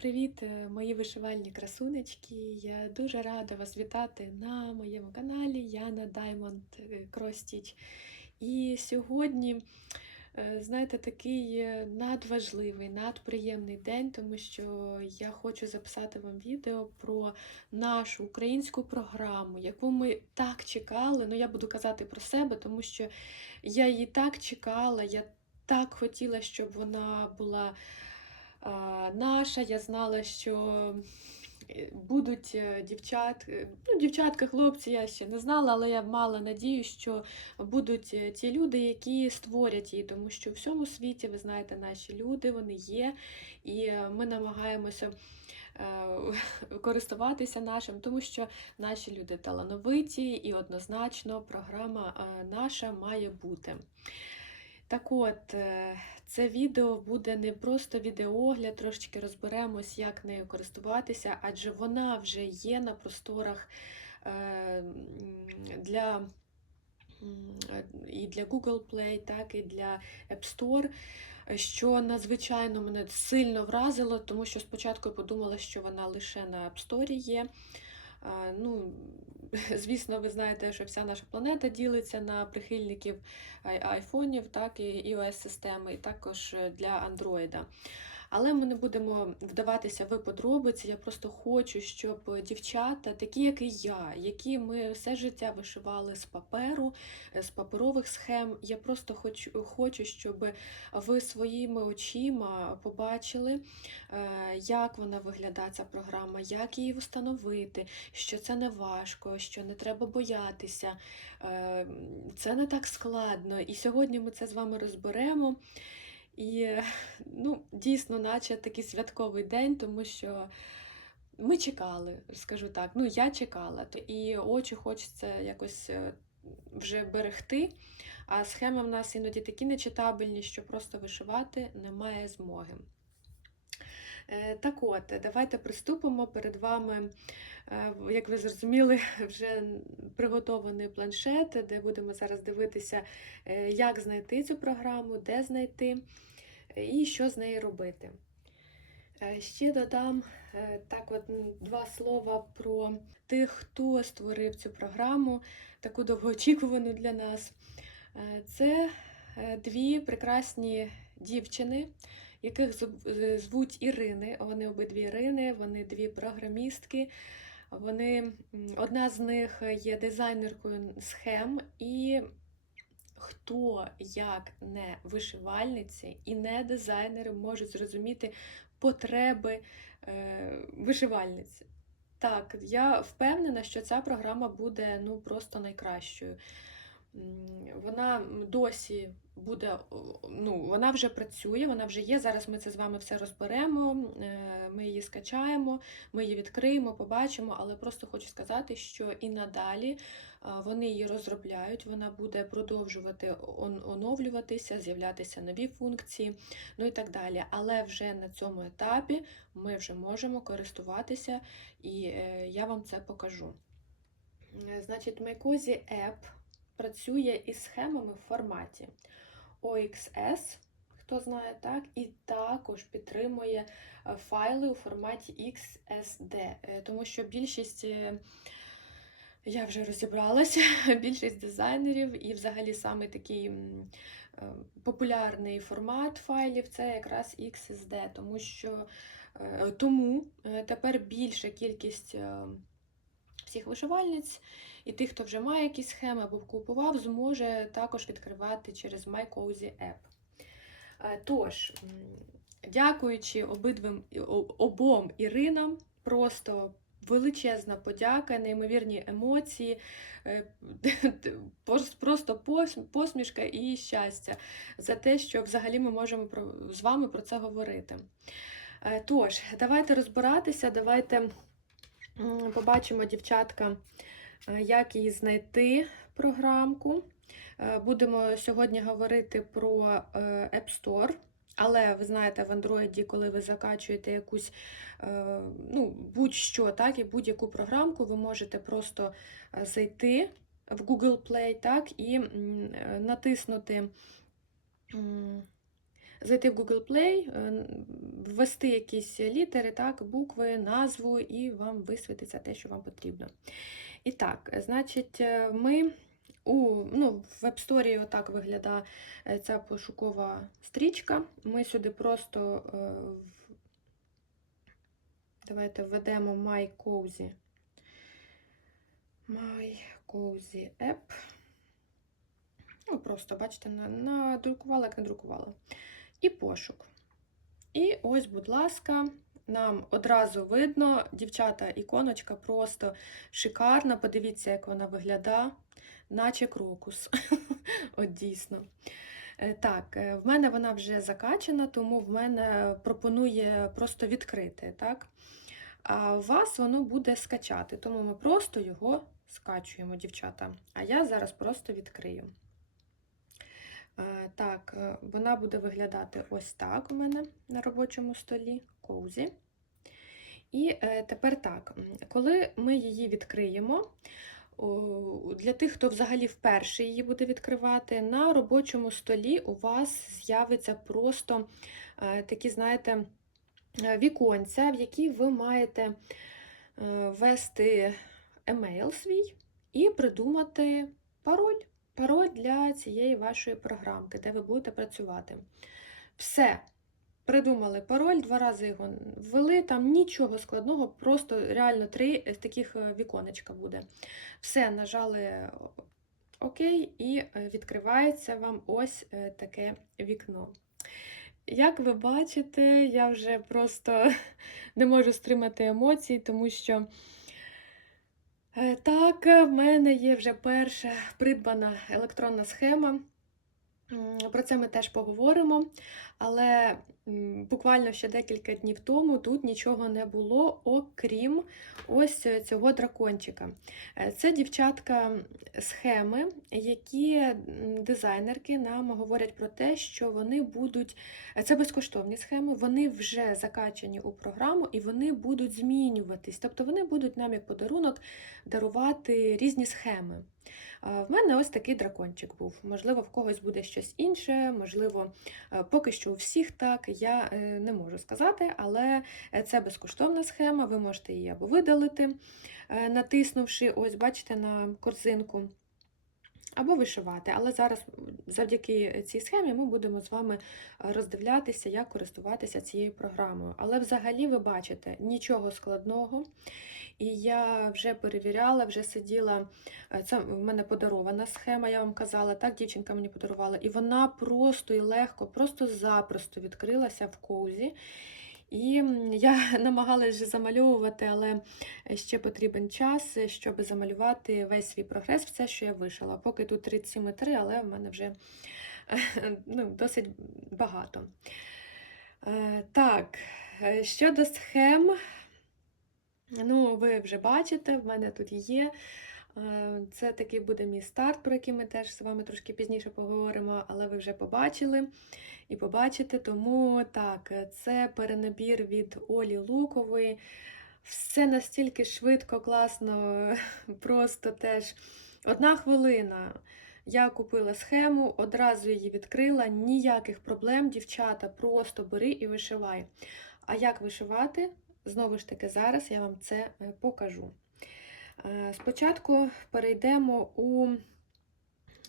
Привіт, е, мої вишивальні красунечки! Я дуже рада вас вітати на моєму каналі Яна Diamond Cross Stitch. І сьогодні, е, знаєте, такий е, надважливий, надприємний день, тому що я хочу записати вам відео про нашу українську програму, яку ми так чекали. Ну, я буду казати про себе, тому що я її так чекала, я так хотіла, щоб вона була наша. Я знала, що е, будуть е, дівчат, е, ну, дівчатка, хлопці, я ще не знала, але я мала надію, що будуть е, ті люди, які створять її, тому що в всьому світі, ви знаєте, наші люди, вони є, і е, ми намагаємося. е, Користуватися нашим, тому що наші люди талановиті і однозначно програма е, наша має бути. Так от, е, це відео буде не просто відеогляд, трошечки розберемось, як нею користуватися, адже вона вже є на просторах е, для е, і для Google Play, так і для App Store, що надзвичайно мене сильно вразило, тому що спочатку я подумала, що вона лише на App Store є. Ну, звісно, ви знаєте, що вся наша планета ділиться на прихильників айфонів, так, і iOS системи, і також е, для Андроїда. Але ми не будемо вдаватися в подробиці. Я просто хочу, щоб дівчата, такі як і я, які ми все життя вишивали з паперу, е, з паперових схем. Я просто хочу, хочу, щоб ви своїми очима побачили, е, як вона виглядає, ця програма, як її встановити, що це не важко, що не треба боятися. Е, Це не так складно. І сьогодні ми це з вами розберемо. І ну, дійсно, наче такий святковий день, тому що ми чекали, скажу так. Ну, я чекала, і очі хочеться якось е, вже берегти. А схеми в нас іноді такі нечитабельні, що просто вишивати немає змоги. Е, Так от, давайте приступимо. Перед вами, е, як ви зрозуміли, вже приготований планшет, де будемо зараз дивитися, е, як знайти цю програму, де знайти і що з нею робити. Ще додам так от два слова про тих, хто створив цю програму, таку довгоочікувану для нас. Це дві прекрасні дівчини, яких звуть Ірини. Вони обидві Ірини, вони дві програмістки. Вони, одна з них є дизайнеркою схем, і хто, як не вишивальниці і не дизайнери можуть зрозуміти потреби е, вишивальниці. Так, я впевнена, що ця програма буде ну, просто найкращою. Вона досі буде, ну, вона вже працює, вона вже є. Зараз ми це з вами все розберемо, е, ми її скачаємо, ми її відкриємо, побачимо, але просто хочу сказати, що і надалі вони її розробляють, вона буде продовжувати оновлюватися, з'являтися нові функції, ну і так далі. Але вже на цьому етапі ми вже можемо користуватися, і е, я вам це покажу. Е, Значить, MyCozy App працює із схемами в форматі OXS, хто знає так, і також підтримує е, файли у форматі XSD, е, тому що більшість. е, я вже розібралася, більшість дизайнерів і взагалі саме такий популярний формат файлів це якраз XSD, тому що тому тепер більша кількість всіх вишивальниць і тих, хто вже має якісь схеми або купував, зможе також відкривати через MyCozy App. Е, Тож, дякуючи обидвим обом Іринам, просто величезна подяка, неймовірні емоції, е, просто посмішка і щастя за те, що взагалі ми можемо з вами про це говорити. Е, Тож, давайте розбиратися, давайте побачимо, дівчатка, е, як її знайти програмку. Е, Будемо сьогодні говорити про е, App Store. Але ви знаєте, в Android, коли ви закачуєте якусь ну, будь-що, так, і будь-яку програмку, ви можете просто зайти в Google Play так, і натиснути зайти в Google Play, е, ввести якісь літери, так, букви, назву, і вам висвітиться те, що вам потрібно. І так, значить, е, ми у ну, в App Store отак виглядає е, ця пошукова стрічка. Ми сюди просто давайте введемо My Cozy. My Cozy App. Ну, просто, бачите, надрукувала, як надрукувала. І пошук. І ось, будь ласка, нам одразу видно, дівчата, іконочка просто шикарна. Подивіться, як вона виглядає, наче крокус. От дійсно. Е, Так, е, в мене вона вже закачана, тому в мене пропонує просто відкрити. так? А у вас воно буде скачати, тому ми просто його скачуємо, дівчата. А я зараз просто відкрию. Е, Так, е, вона буде виглядати ось так у мене на робочому столі, коузі. І е, тепер так, коли ми її відкриємо, для тих, хто взагалі вперше її буде відкривати, на робочому столі у вас з'явиться просто такі, знаєте, віконця, в які ви маєте ввести емейл свій і придумати пароль. Пароль для цієї вашої програмки, де ви будете працювати. Все. Придумали пароль, два рази його ввели, там нічого складного, просто реально три е, таких е, віконечка буде. Все, нажали ОК, і е, відкривається вам ось таке вікно. Як ви бачите, я вже просто не можу стримати емоцій, тому що так, в мене є вже перша придбана електронна схема. Про це ми теж поговоримо, але буквально ще декілька днів тому тут нічого не було, окрім ось е, цього дракончика. Е, Це дівчатка схеми, які дизайнерки нам говорять про те, що вони будуть, е, це безкоштовні схеми, вони вже закачані у програму і вони будуть змінюватись. Тобто вони будуть нам як подарунок дарувати різні схеми. В мене ось такий дракончик був. Можливо, в когось буде щось інше, можливо, поки що у всіх так, я е, не можу сказати, але е, це безкоштовна схема, ви можете її або видалити, е, натиснувши, ось, бачите, на корзинку. Або вишивати, але зараз завдяки цій схемі ми будемо з вами роздивлятися, як користуватися цією програмою. Але взагалі ви бачите нічого складного. І я вже перевіряла, вже сиділа. Це в мене подарована схема, я вам казала, так, дівчинка мені подарувала, і вона просто і легко, просто запросто відкрилася в коузі. І я намагалась вже замальовувати, але ще потрібен час, щоб замалювати весь свій прогрес, все, що я вишила. Поки тут 37,3, але в мене вже ну, досить багато. Е, Так, е, щодо схем, ну, ви вже бачите, в мене тут є. Е, Це такий буде мій старт, про який ми теж з вами трошки пізніше поговоримо, але ви вже побачили і побачите. Тому так, це перенабір від Олі Лукової. Все настільки швидко, класно, просто теж одна хвилина. Я купила схему, одразу її відкрила, ніяких проблем, дівчата, просто бери і вишивай. А як вишивати? Знову ж таки, зараз я вам це е, покажу. Е, Спочатку перейдемо у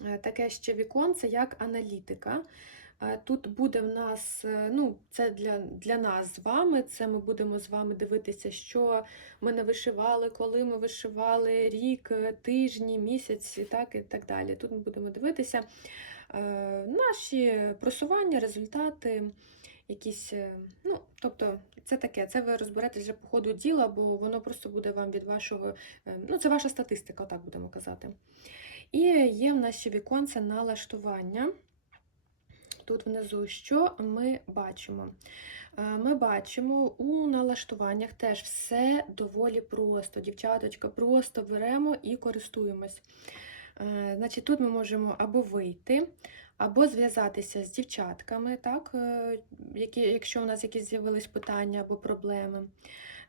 е, таке ще віконце, як аналітика. Е, Тут буде в нас, ну, це для, для нас з вами, це ми будемо з вами дивитися, що ми не вишивали, коли ми вишивали рік, тижні, місяць і так, і так далі. Тут ми будемо дивитися наші просування, результати, якісь, е, ну, тобто, це таке, це ви розберетесь вже по ходу діла, бо воно просто буде вам від вашого, е, ну, це ваша статистика, так будемо казати. І є в нас ще віконце налаштування. Тут внизу, що ми бачимо? Е, Ми бачимо у налаштуваннях теж все доволі просто. Дівчаточка, просто беремо і користуємось. Е, Значить, тут ми можемо або вийти, або зв'язатися з дівчатками, так, е, які, якщо у нас якісь з'явились питання або проблеми.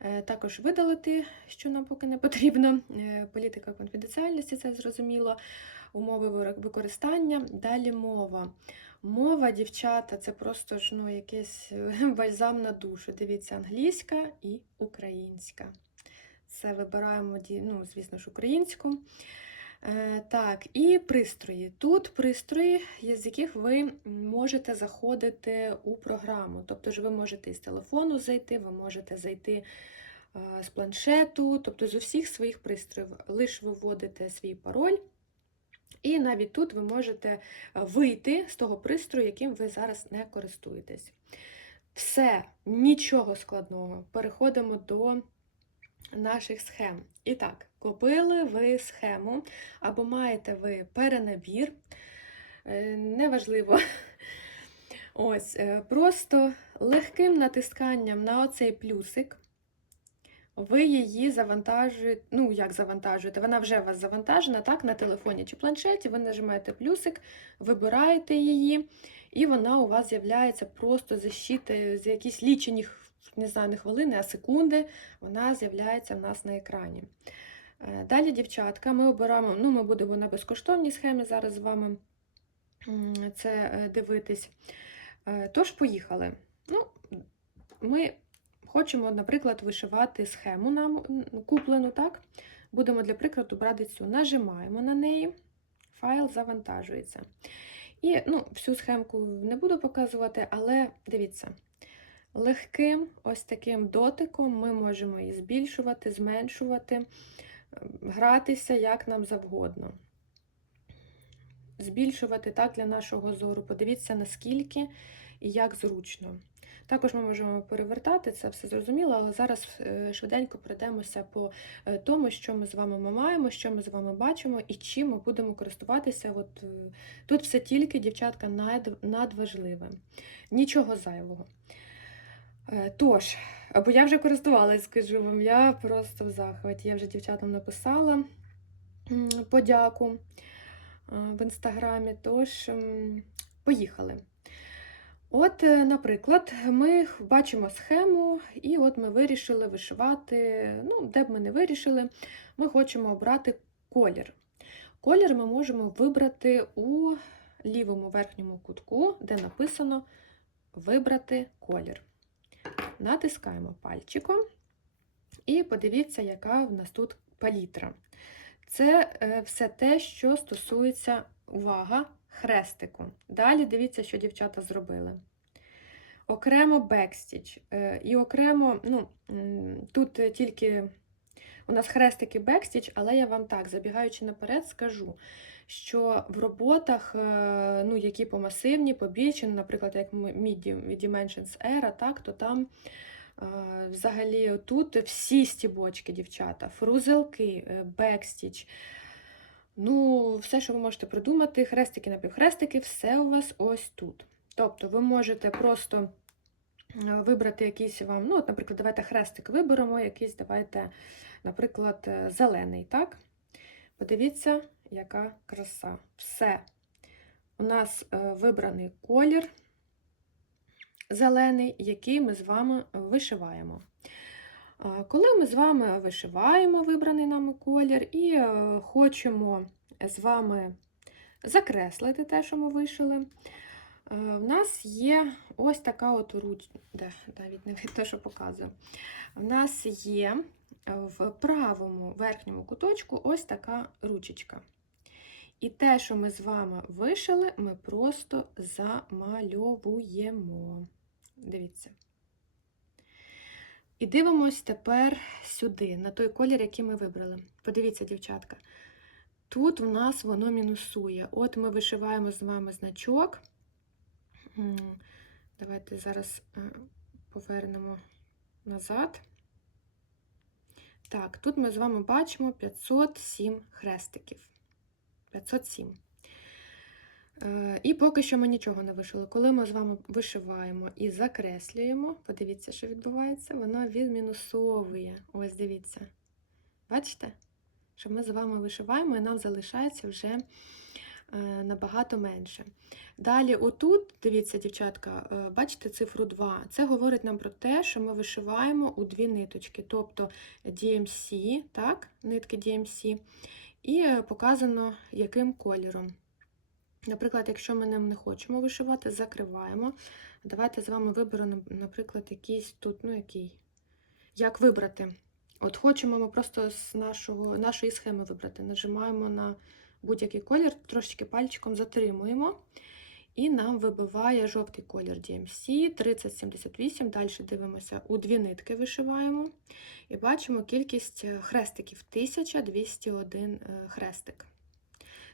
Е, Також видалити, що нам поки не потрібно. Політика конфіденціальності, це зрозуміло. умови використання. Далі мова. Мова, дівчата, це просто ж ну, якийсь бальзам на душу. Дивіться, англійська і українська. Це вибираємо, ну, звісно ж, українську. Е, Так, і пристрої. Тут пристрої, з яких ви можете заходити у програму. Тобто ви можете із телефону зайти, ви можете зайти е, з планшету, тобто з усіх своїх пристроїв. Лише виводите свій пароль. І навіть тут ви можете е, вийти з того пристрою, яким ви зараз не користуєтесь. Все, нічого складного. Переходимо до наших схем. І так, купили ви схему, або маєте ви перенабір. Е, Неважливо. Ось, е, просто легким натисканням на оцей плюсик. Ви її завантажуєте, ну як завантажуєте, вона вже у вас завантажена, так, на телефоні чи планшеті, ви нажимаєте плюсик, вибираєте її, і вона у вас з'являється просто за щити, за якісь лічені, не знаю, не хвилини, а секунди, вона з'являється в нас на екрані. Е, Далі, дівчатка, ми обираємо, ну, ми будемо на безкоштовній схемі зараз з вами це е, дивитись. Е, Тож, поїхали. Ну, ми хочемо, наприклад, вишивати схему нам куплену, так? Будемо для прикладу брати цю. Нажимаємо на неї, файл завантажується. І ну, всю схемку не буду показувати, але дивіться, легким ось таким дотиком ми можемо її збільшувати, зменшувати, ем, гратися як нам завгодно. Збільшувати так для нашого зору. Подивіться, наскільки і як зручно. Також ми можемо перевертати, це все зрозуміло, але зараз е, швиденько пройдемося по е, тому, що ми з вами маємо, що ми з вами бачимо і чим ми будемо користуватися. От, е, Тут все тільки, дівчатка, надважливе. Нічого зайвого. Е, Тож, бо я вже користувалась, скажу вам, я просто в захваті. Я вже дівчатам написала подяку е, в інстаграмі. Тож, поїхали. От, е, наприклад, ми бачимо схему, і от ми вирішили вишивати, ну, де б ми не вирішили, ми хочемо обрати колір. Колір ми можемо вибрати у лівому верхньому кутку, де написано Вибрати колір. Натискаємо пальчиком і подивіться, яка в нас тут палітра. Це е, все те, що стосується, увага, хрестику. Далі дивіться, що дівчата зробили. Окремо бекстіч. Е, І окремо, ну, тут тільки у нас хрестики бекстіч, але я вам так, забігаючи наперед, скажу, що в роботах, е, ну, які помасивні, побільші, ну, наприклад, як Midi- Dimensions Era, так, то там е, взагалі тут всі стібочки, дівчата, фрузелки, е, бекстіч. Ну, все, що ви можете придумати, хрестики, напівхрестики, все у вас ось тут. Тобто ви можете просто вибрати якийсь вам, ну, от, наприклад, давайте хрестик виберемо, якийсь, давайте, наприклад, е, зелений, так? Подивіться, яка краса. Все. У нас е, вибраний колір зелений, який ми з вами вишиваємо. Коли ми з вами вишиваємо вибраний нами колір і е, хочемо з вами закреслити те, що ми вишили, в нас є ось така от руч... де, навіть не те, що показую. В нас є в правому верхньому куточку ось така ручечка. І те, що ми з вами вишили, ми просто замальовуємо. Дивіться. І дивимось тепер сюди, на той колір, який ми вибрали. Подивіться, дівчатка. Тут в нас воно мінусує. От ми вишиваємо з вами значок. Давайте зараз е, повернемо назад. Так, тут ми з вами бачимо 507 хрестиків. 507. Е, І поки що ми нічого не вишили. Коли ми з вами вишиваємо і закреслюємо, подивіться, що відбувається, воно відмінусовує. Ось дивіться. Бачите? Що ми з вами вишиваємо, і нам залишається вже набагато менше. Далі, отут, дивіться, дівчатка, е, бачите цифру 2. Це говорить нам про те, що ми вишиваємо у дві ниточки, тобто DMC, так, нитки DMC, і е, показано, яким кольором. Наприклад, якщо ми ним не хочемо вишивати, закриваємо. Давайте з вами виберемо, наприклад, якийсь тут, ну який. Як вибрати? От хочемо ми просто з нашого, нашої схеми вибрати. Нажимаємо на будь-який колір, трошечки пальчиком затримуємо. І нам вибиває жовтий колір DMC 3078. Далі дивимося, у дві нитки вишиваємо. І бачимо кількість е, хрестиків 1201 е, хрестик.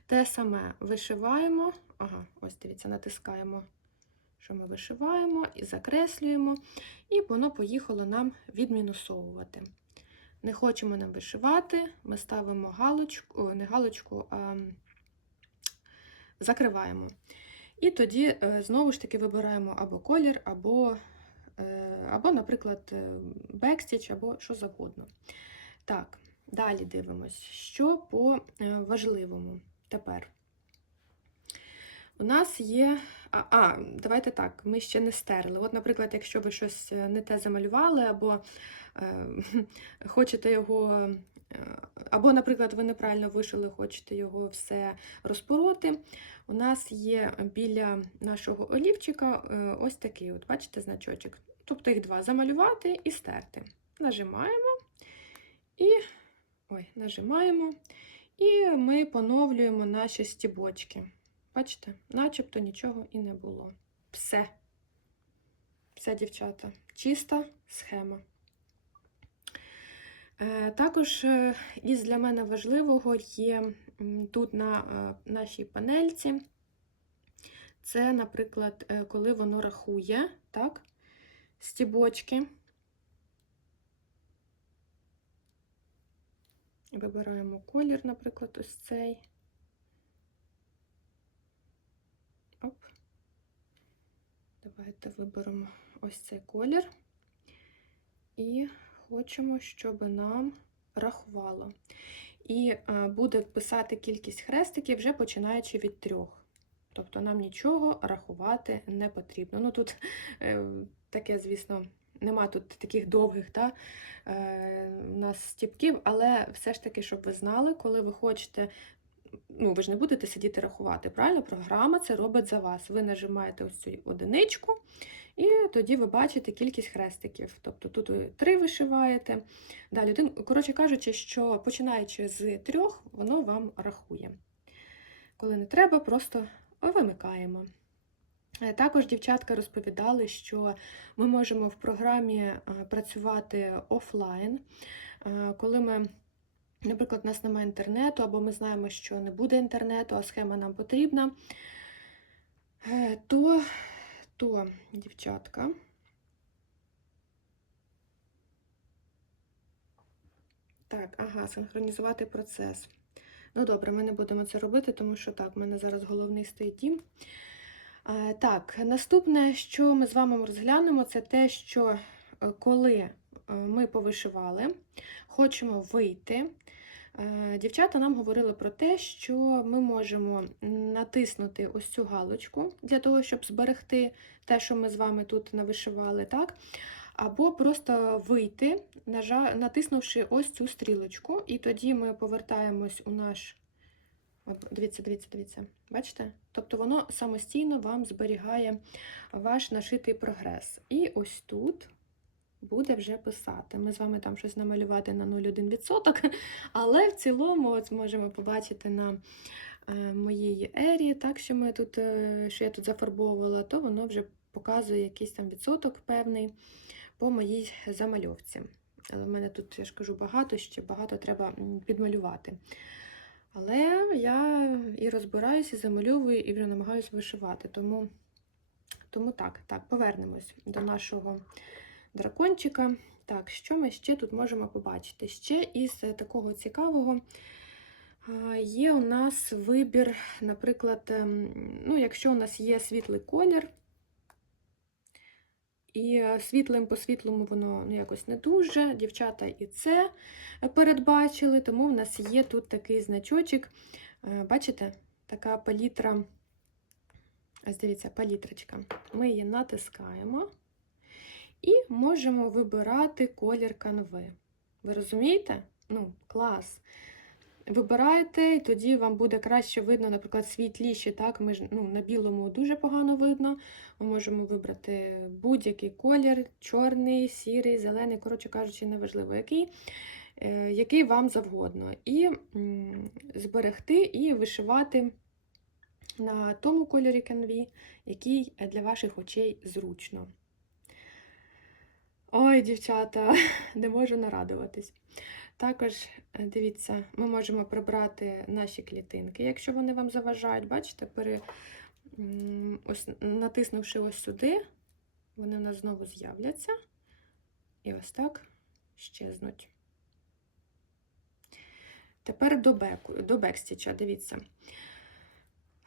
Те саме вишиваємо. Ага, ось дивіться, натискаємо, що ми вишиваємо, і закреслюємо, і воно поїхало нам відмінусовувати. Не хочемо нам вишивати, ми ставимо галочку, не галочку, а закриваємо. І тоді е, знову ж таки вибираємо або колір, або, е, або наприклад, бекстіч, або що завгодно. Так, далі дивимось, що по е, важливому тепер. У нас є. А, а, давайте так, ми ще не стерли. От, наприклад, якщо ви щось е, не те замалювали, або е, хочете його. е, Або, наприклад, ви неправильно вишили, хочете його все розпороти. У нас є біля нашого олівчика е, ось такий, от, бачите, значочок. Тобто їх два замалювати і стерти. Нажимаємо і ой, нажимаємо, і ми поновлюємо наші стібочки. Бачите, начебто нічого і не було. Все. Все, дівчата, чиста схема. Е, Також е, із для мене важливого є тут на е, нашій панельці. Це, наприклад, коли воно рахує, так, стібочки. Вибираємо колір, наприклад, ось цей. Давайте виберемо ось цей колір. І хочемо, щоб нам рахувало. І е, буде писати кількість хрестиків вже починаючи від трьох. Тобто нам нічого рахувати не потрібно. Ну тут е, таке, звісно, нема тут таких довгих та, е, у нас стіпків, але все ж таки, щоб ви знали, коли ви хочете. Ну, ви ж не будете сидіти рахувати, правильно? Програма це робить за вас. Ви нажимаєте ось цю одиничку, і тоді ви бачите кількість хрестиків. Тобто тут ви три вишиваєте. Далі, один, коротше кажучи, що починаючи з трьох, воно вам рахує. Коли не треба, просто вимикаємо. Е, Також дівчатка розповідали, що ми можемо в програмі е, працювати офлайн, Е, коли ми. Наприклад, у нас немає інтернету, або ми знаємо, що не буде інтернету, а схема нам потрібна, е, то, то дівчатка. Так, ага, синхронізувати процес. Ну, добре, ми не будемо це робити, тому що так, в мене зараз головний стоїть дім. Е, Так, наступне, що ми з вами розглянемо, це те, що е, коли ми повишивали, хочемо вийти. Е, Дівчата нам говорили про те, що ми можемо натиснути ось цю галочку для того, щоб зберегти те, що ми з вами тут навишивали, так? Або просто вийти, натиснувши ось цю стрілочку, і тоді ми повертаємось у наш. От, Дивіться, дивіться, дивіться. Бачите? Тобто воно самостійно вам зберігає ваш нашитий прогрес. І ось тут буде вже писати. Ми з вами там щось намалювати на 0,1%, але в цілому от можемо побачити на е, моїй ері, так що ми тут, е, що я тут зафарбовувала, то воно вже показує якийсь там відсоток певний по моїй замальовці. Але в мене тут, я ж кажу, багато ще багато треба підмалювати. Але я і розбираюся, і замальовую, і вже намагаюся вишивати. Тому, тому так, так, повернемось до нашого дракончика. Так, що ми ще тут можемо побачити? Ще із е, такого цікавого є у нас вибір, наприклад, ем, ну, якщо у нас є світлий колір, і е, світлим по світлому воно ну, якось не дуже. Дівчата і це передбачили, тому в нас є тут такий значочок. Е, Бачите, така палітра. Ось дивіться, палітрочка. Ми її натискаємо і можемо вибирати колір канви. Ви розумієте? Ну, клас. вибираєте, і тоді вам буде краще видно, наприклад, світліші. Так? Ми ж ну, на білому дуже погано видно. Ми можемо вибрати будь-який колір, чорний, сірий, зелений, коротше кажучи, неважливо який, е, який вам завгодно. І зберегти і вишивати на тому кольорі канві, який для ваших очей зручно. Ой, дівчата, не можу нарадуватись. Також, е, дивіться, ми можемо прибрати наші клітинки, якщо вони вам заважають. Бачите, пере... ось, натиснувши ось сюди, вони в нас знову з'являться. І ось так щезнуть. Тепер до, беку, до бекстіча, дивіться.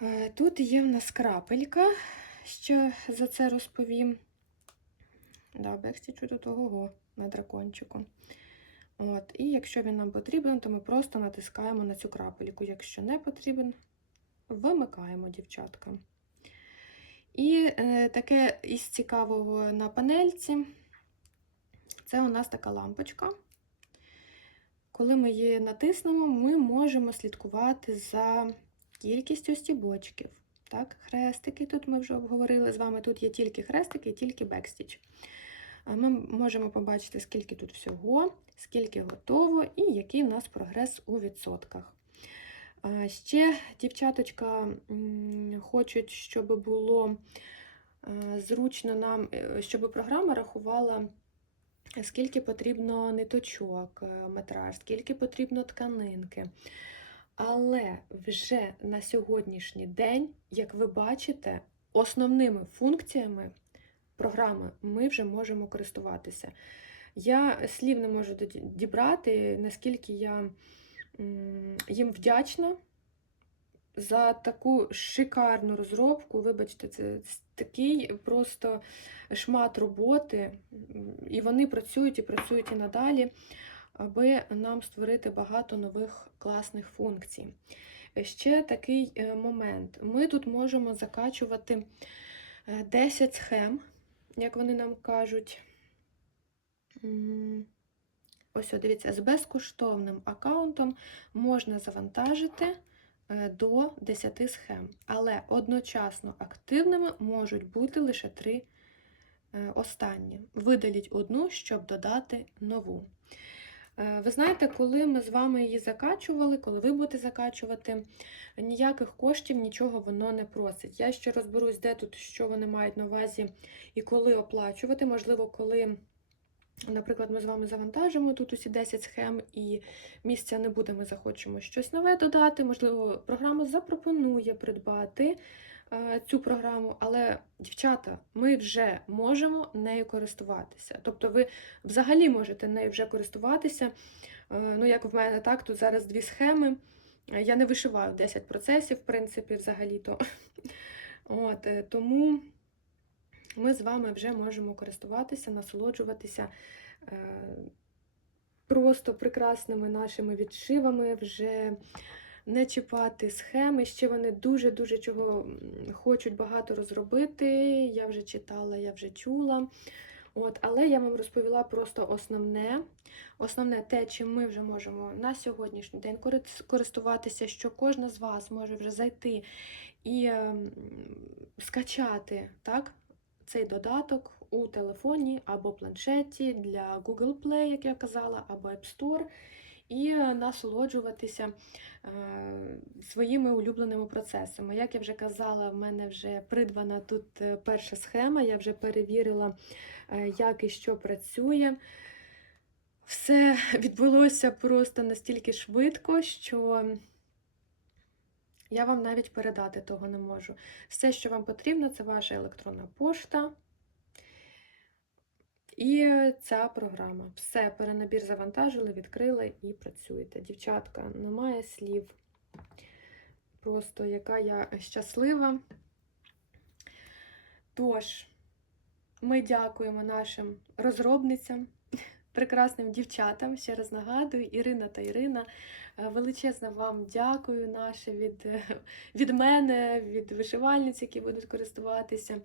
Е, Тут є в нас крапелька, що за це розповім. Да, бекстічу тут ого на дракончику. От, і якщо він нам потрібен, то ми просто натискаємо на цю крапельку. Якщо не потрібен, вимикаємо дівчатка. І е, таке із цікавого на панельці це у нас така лампочка. Коли ми її натиснемо, ми можемо слідкувати за кількістю стібочків. Так, хрестики тут ми вже обговорили з вами. Тут є тільки хрестики і тільки бекстіч. Ми можемо побачити, скільки тут всього, скільки готово і який у нас прогрес у відсотках. Ще дівчаточка хочуть, щоб було зручно нам, е, щоб програма рахувала, скільки потрібно ниточок, е, метраж, скільки потрібно тканинки. Але вже на сьогоднішній день, як ви бачите, основними функціями програми ми вже можемо користуватися. Я слів не можу дібрати, наскільки я їм вдячна за таку шикарну розробку. Вибачте, це такий просто шмат роботи, і вони працюють і працюють і надалі, аби нам створити багато нових класних функцій. Ще такий е, момент. Ми тут можемо закачувати е, 10 схем, як вони нам кажуть. Ось, дивіться, з безкоштовним аккаунтом можна завантажити е, до 10 схем, але одночасно активними можуть бути лише 3 останні. Видаліть одну, щоб додати нову. Е, Ви знаєте, коли ми з вами її закачували, коли ви будете закачувати, ніяких коштів, нічого воно не просить. Я ще розберусь, де тут, що вони мають на увазі і коли оплачувати. Можливо, коли, наприклад, ми з вами завантажимо тут усі 10 схем і місця не буде, ми захочемо щось нове додати. Можливо, програма запропонує придбати цю програму, але, дівчата, ми вже можемо нею користуватися. Тобто ви взагалі можете нею вже користуватися. Е, Ну, як в мене так, тут зараз дві схеми. Е, Я не вишиваю 10 процесів, в принципі, взагалі-то. От, е, тому ми з вами вже можемо користуватися, насолоджуватися е, просто прекрасними нашими відшивами, вже не чіпати схеми. Ще вони дуже-дуже чого хочуть багато розробити. Я вже читала, я вже чула. От, але я вам розповіла просто основне. Основне те, чим ми вже можемо на сьогоднішній день користуватися, що кожна з вас може вже зайти і ем, скачати так, цей додаток у телефоні або планшеті для Google Play, як я казала, або App Store, і насолоджуватися е, своїми улюбленими процесами. Як я вже казала, в мене вже придбана тут е, перша схема, я вже перевірила, е, як і що працює. Все відбулося просто настільки швидко, що я вам навіть передати того не можу. Все, що вам потрібно, це ваша електронна пошта і ця програма. Все, перенабір завантажили, відкрили і працюєте. Дівчатка, немає слів. Просто яка я щаслива. Тож, ми дякуємо нашим розробницям, прекрасним дівчатам. Ще раз нагадую, Ірина та Ірина. е, Величезне вам дякую наше від, від мене, від вишивальниць, які будуть користуватися.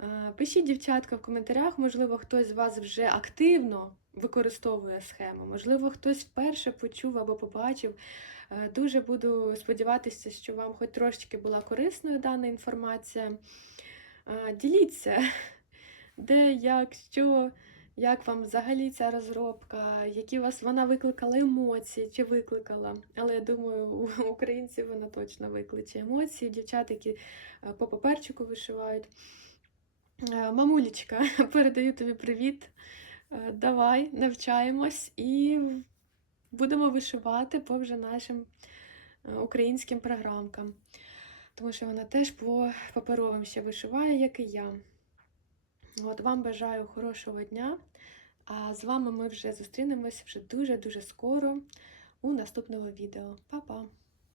Е, Пишіть, дівчатка, в коментарях, можливо, хтось з вас вже активно використовує схему. Можливо, хтось вперше почув або побачив. Е, Дуже буду сподіватися, що вам хоч трошечки була корисною дана інформація. Е, Діліться, де, як, що, як вам взагалі ця розробка, які вас вона викликала емоції чи викликала. Але я думаю, у українців вона точно викличе емоції, дівчат, які по паперчику вишивають. Е, Мамулечка, передаю тобі привіт. Е, Давай, навчаємось і будемо вишивати по вже нашим е, українським програмкам. Тому що вона теж по паперовим ще вишиває, як і я. От вам бажаю хорошого дня. А з вами ми вже зустрінемось вже дуже-дуже скоро у наступному відео. Па-па!